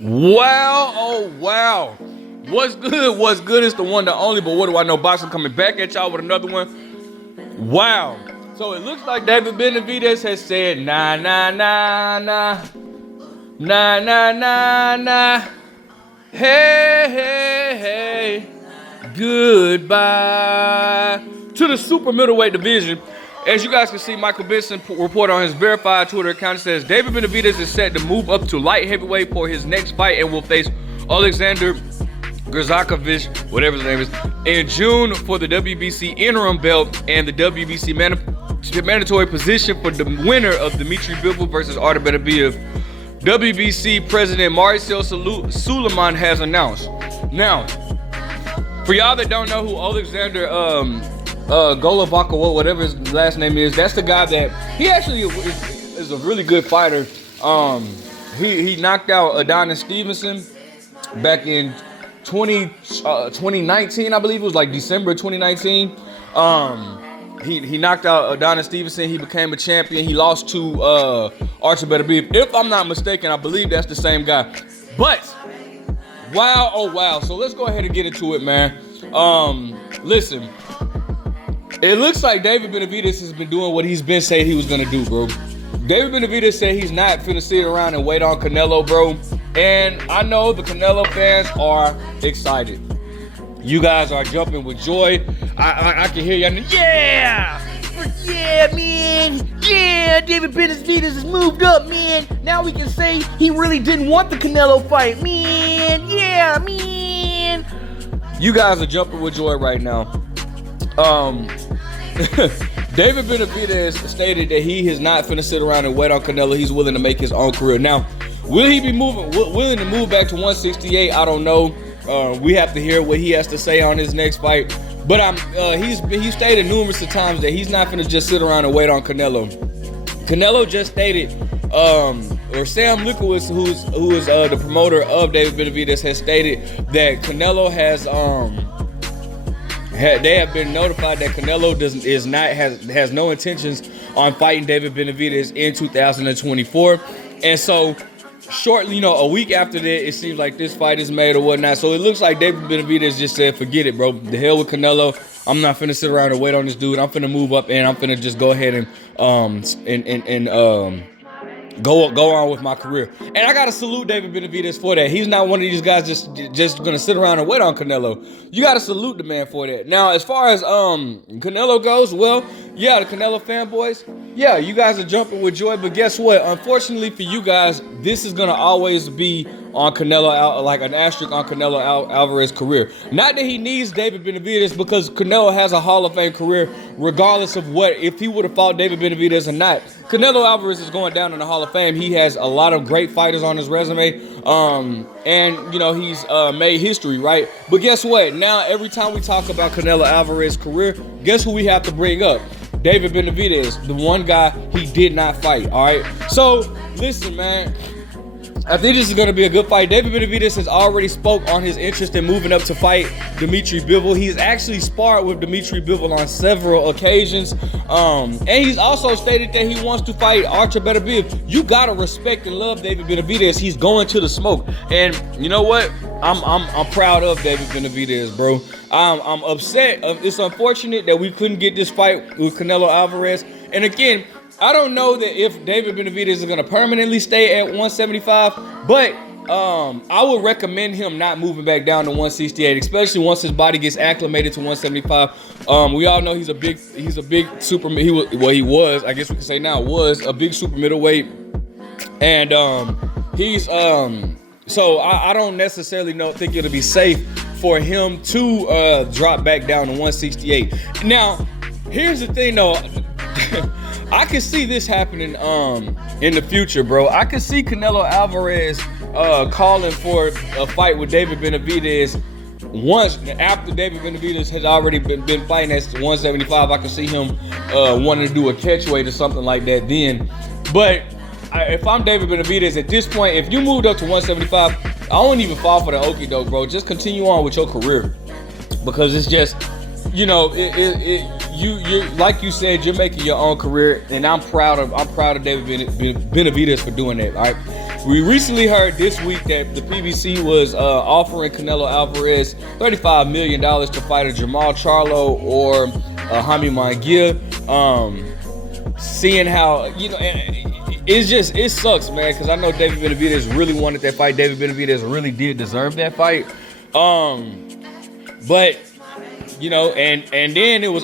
Wow, oh wow. What's good? What's good is the one, the only, but what do I know? Boxing coming back at y'all with another one. Wow. So it looks like David Benavidez has said, nah, nah, nah, nah. Nah, nah, nah, nah. Hey, hey, hey. Goodbye to the super middleweight division. As you guys can see, Michael Benson reported on his verified Twitter account. It says David Benavidez is set to move up to light heavyweight for his next fight and will face Oleksandr Gvozdyk, whatever his name is, in June for the WBC interim belt and the WBC mandatory position for the winner of Dmitry Bivol versus Artur Beterbiev. WBC President Marcel Suleiman has announced. Now, for y'all that don't know who Oleksandr Gvozdyk, or whatever his last name is, that's the guy that he actually is a really good fighter. He knocked out Adonis Stevenson back in 2019, I believe it was like December 2019. He knocked out Adonis Stevenson. He became a champion. He lost to Artur Beterbiev. If I'm not mistaken, I believe that's the same guy. But wow, oh wow. So let's go ahead and get into it, man. Listen. It looks like David Benavidez has been doing what he's been saying he was gonna do, bro. David Benavidez said he's not finna sit around and wait on Canelo, bro. And I know the Canelo fans are excited. You guys are jumping with joy. I can hear y'all. Yeah, man. Yeah, David Benavidez has moved up, man. Now we can say he really didn't want the Canelo fight, man. Yeah, man. You guys are jumping with joy right now. David Benavidez stated that he is not finna sit around and wait on Canelo. He's willing to make his own career. Now, will he be willing to move back to 168? I don't know. We have to hear what he has to say on his next fight. But he's stated numerous of times that he's not finna just sit around and wait on Canelo. Canelo just stated, or Sam Lukowitz, who is the promoter of David Benavidez, has stated that Canelo has they have been notified that Canelo has no intentions on fighting David Benavidez in 2024. And so shortly, a week after that, it seems like this fight is made or whatnot. So it looks like David Benavidez just said, forget it, bro. The hell with Canelo. I'm not finna sit around and wait on this dude. I'm finna move up and I'm finna just go ahead and go on with my career. And I gotta salute David Benavidez for that. He's not one of these guys just gonna sit around and wait on Canelo. You gotta salute the man for that. Now, as far as Canelo goes, well, yeah, the Canelo fanboys, yeah, you guys are jumping with joy, but guess what? Unfortunately for you guys, this is gonna always be on Canelo, like an asterisk on Canelo Alvarez's career. Not that he needs David Benavidez, because Canelo has a Hall of Fame career regardless of if he would have fought David Benavidez or not. Canelo Alvarez is going down in the Hall of Fame. He has a lot of great fighters on his resume, and he's made history, right? But guess what? Now every time we talk about Canelo Alvarez's career, guess who we have to bring up? David Benavidez, the one guy he did not fight. All right, so listen, man, I think this is going to be a good fight. David Benavidez has already spoke on his interest in moving up to fight Dmitry Bivol. He's actually sparred with Dmitry Bivol on several occasions. And he's also stated that he wants to fight Artur Beterbiev. You got to respect and love David Benavidez. He's going to the smoke. And you know what? I'm proud of David Benavidez, bro. I'm upset. It's unfortunate that we couldn't get this fight with Canelo Alvarez. And again, I don't know that if David Benavidez is going to permanently stay at 175, but I would recommend him not moving back down to 168, especially once his body gets acclimated to 175. We all know he's a big super. He was, I guess we can say now, was a big super middleweight, and he's so I don't necessarily think it'll be safe for him to drop back down to 168. Now, here's the thing, though. I can see this happening in the future, bro. I can see Canelo Alvarez calling for a fight with David Benavidez once after David Benavidez has already been fighting at 175. I can see him wanting to do a catchweight or something like that then. But if I'm David Benavidez at this point, if you moved up to 175, I wouldn't even fall for the okie doke, bro. Just continue on with your career, because it's just, you like you said, you're making your own career, and I'm proud of David Benavidez for doing that. All right. We recently heard this week that the PBC was offering Canelo Alvarez $35 million to fight a Jamal Charlo or Jaime Munguia. Seeing how, it sucks, man, because I know David Benavidez really wanted that fight. David Benavidez really did deserve that fight. But and then it was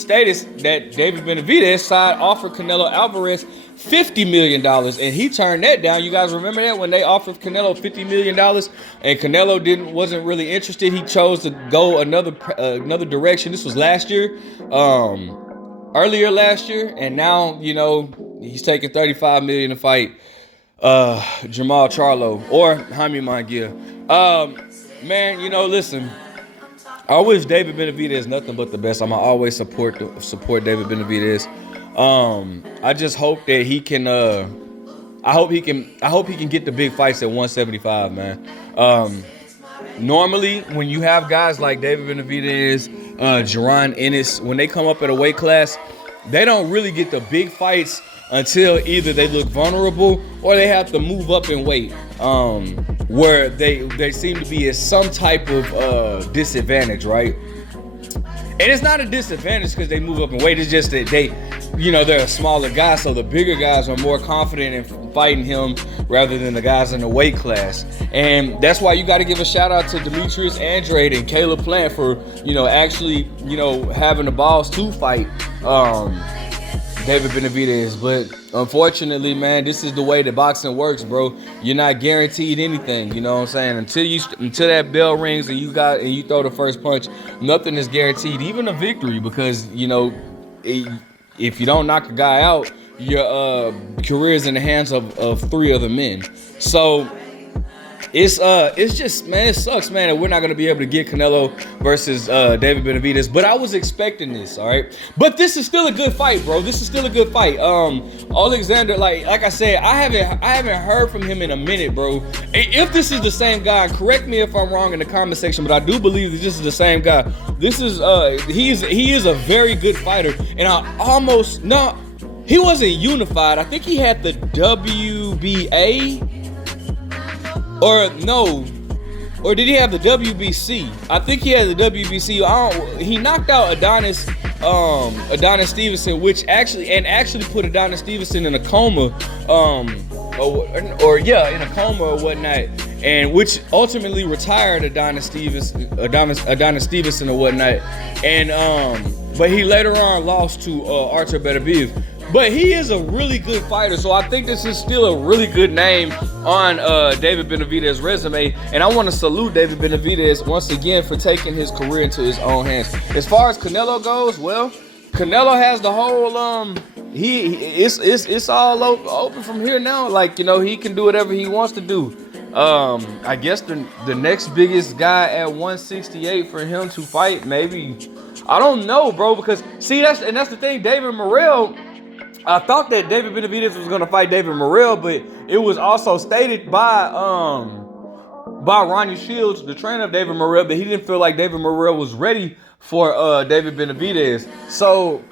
stated that David Benavidez side offered Canelo Alvarez $50 million, and he turned that down. You guys remember that when they offered Canelo $50 million, and Canelo wasn't really interested. He chose to go another direction. This was last year, earlier last year, and now he's taking $35 million to fight Jamal Charlo or Jaime Munguia. Man, listen. I wish David Benavidez nothing but the best. I'ma always support David Benavidez. I just hope that he can. I hope he can get the big fights at 175, man. Normally, when you have guys like David Benavidez, Jaron Ennis, when they come up at a weight class, they don't really get the big fights until either they look vulnerable or they have to move up in weight, where they seem to be at some type of disadvantage, right? And it's not a disadvantage because they move up in weight. It's just that they're a smaller guy, so the bigger guys are more confident in fighting him rather than the guys in the weight class. And that's why you got to give a shout out to Demetrius Andrade and Caleb Plant for actually having the balls to fight David Benavidez. But unfortunately, man, this is the way that boxing works, bro. You're not guaranteed anything, you know what I'm saying? Until that bell rings and you throw the first punch, nothing is guaranteed, even a victory, because if you don't knock a guy out, your career is in the hands of 3 other men. So it's just, man, it sucks, man, that we're not gonna be able to get Canelo versus David Benavidez. But I was expecting this, all right. But this is still a good fight, bro. This is still a good fight. Oleksandr, like I said, I haven't heard from him in a minute, bro. If this is the same guy, correct me if I'm wrong in the comment section, but I do believe that this is the same guy. This is he is a very good fighter, and he wasn't unified. I think he had the WBA. Or did he have the WBC? I think he had the WBC. He knocked out Adonis Stevenson, which actually put Adonis Stevenson in a coma, in a coma or whatnot, and which ultimately retired Adonis Stevenson or whatnot. And but he later on lost to Artur Beterbiev. But he is a really good fighter, so I think this is still a really good name on David Benavidez's resume. And I want to salute David Benavidez once again for taking his career into his own hands. As far as Canelo goes, well, Canelo has the whole it's all open from here now. Like, he can do whatever he wants to do. I guess the next biggest guy at 168 for him to fight, maybe, I don't know, bro, because that's the thing, David Morrell. I thought that David Benavidez was gonna fight David Morrell, but it was also stated by Ronnie Shields, the trainer of David Morrell, that he didn't feel like David Morrell was ready for David Benavidez. So,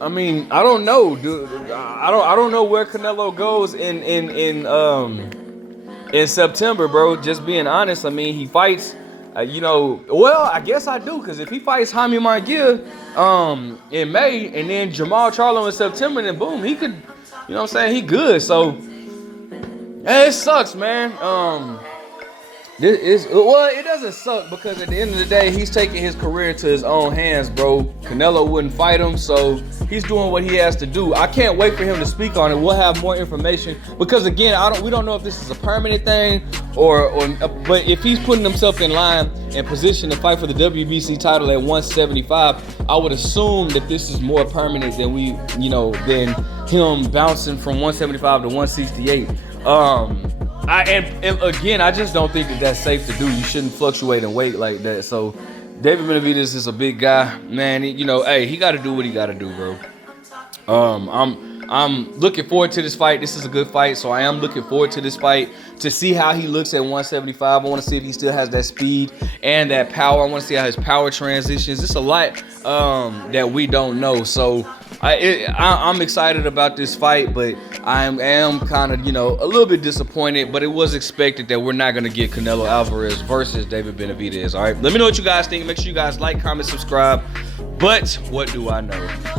I mean, I don't know, dude. I don't know where Canelo goes in September, bro. Just being honest, I mean, he fights. Well, I guess I do, because if he fights Jaime Munguia in May and then Jamal Charlo in September, then boom, he could, he good. So, it sucks, man. It doesn't suck, because at the end of the day, he's taking his career into his own hands, bro. Canelo wouldn't fight him, so he's doing what he has to do. I can't wait for him to speak on it. We'll have more information, because again, we don't know if this is a permanent thing but if he's putting himself in line and position to fight for the WBC title at 175, I would assume that this is more permanent than than him bouncing from 175 to 168. And again, I just don't think that that's safe to do. You shouldn't fluctuate in weight like that. So, David Benavidez is a big guy, man. He got to do what he got to do, bro. I'm looking forward to this fight. This is a good fight, so I am looking forward to this fight to see how he looks at 175. I want to see if he still has that speed and that power. I want to see how his power transitions. It's a lot that we don't know. So I'm excited about this fight, but I am kind of, a little bit disappointed. But it was expected that we're not going to get Canelo Alvarez versus David Benavidez. All right, let me know what you guys think. Make sure you guys like, comment, subscribe. But what do I know?